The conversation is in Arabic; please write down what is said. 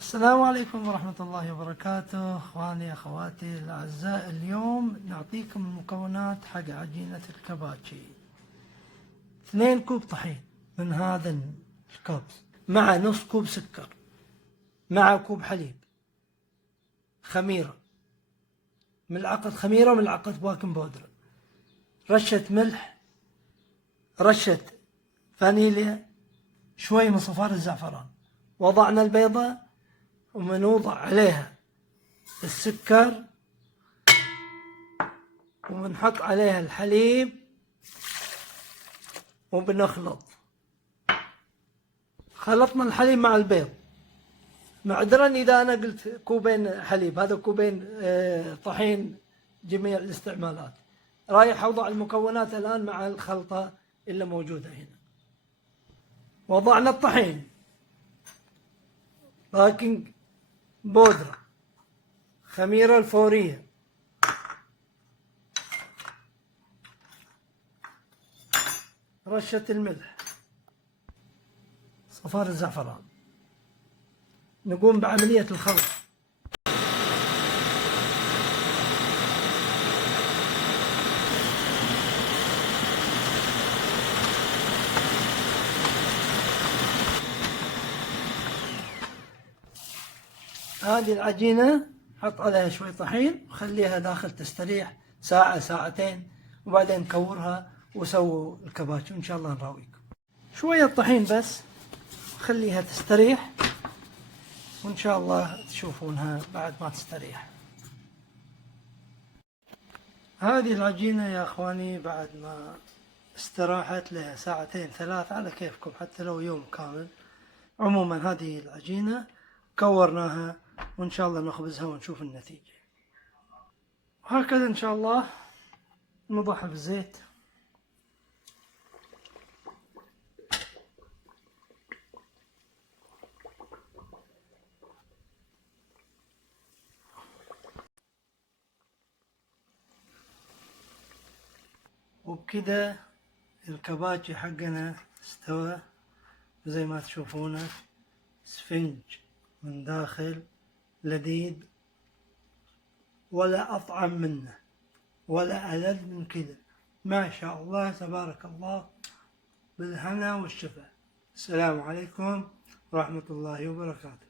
السلام عليكم ورحمة الله وبركاته. اخواني اخواتي الاعزاء، اليوم نعطيكم المكونات حق عجينة الكباتشي. 2 كوب طحين من هذا الكوب، مع نص كوب سكر، مع كوب حليب، خميرة، ملعقة خميرة، ملعقة باكنج باودر، رشة ملح، رشة فانيليا، شوي من صفار الزعفران. وضعنا البيضة ومنوضع عليها السكر وبنحط عليها الحليب وبنخلط. خلطنا الحليب مع البيض. معذرا إذا أنا قلت كوبين حليب، هذا كوبين طحين جميع الاستعمالات. رايح أوضع المكونات الآن مع الخلطة اللي موجودة هنا. وضعنا الطحين، باكنج بودرة، خميرة الفورية، رشة الملح، صفار الزعفران. نقوم بعملية الخلط. هذه العجينة حط عليها شوي طحين وخليها داخل تستريح ساعة ساعتين، وبعدين كورها وسووا الكباتشي وإن شاء الله نراويكم. شوية طحين بس، خليها تستريح وإن شاء الله تشوفونها بعد ما تستريح. هذه العجينة يا أخواني بعد ما استراحت لها ساعتين 3 على كيفكم، حتى لو يوم كامل. عموما هذه العجينة كورناها وإن شاء الله نخبزها ونشوف النتيجة. وهكذا إن شاء الله نضعها بالزيت. وبكده الكباتشي حقنا استوى زي ما تشوفونه، سفنج من داخل، لذيذ، ولا أطعم منه ولا ألذ من كذا. ما شاء الله تبارك الله، بالهنا والشفا. السلام عليكم ورحمة الله وبركاته.